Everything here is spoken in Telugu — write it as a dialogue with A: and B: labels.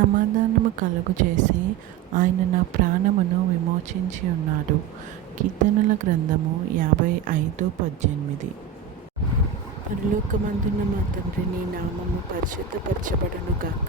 A: సమాధానము కలుగు చేసి ఆయన నా ప్రాణమును విమోచించి ఉన్నాడు. కీర్తనల గ్రంథము యాభై ఐదు పద్దెనిమిది. పరలోకమందున్న మా తండ్రి నీ నామము పరిశుద్ధపరచబడును గాక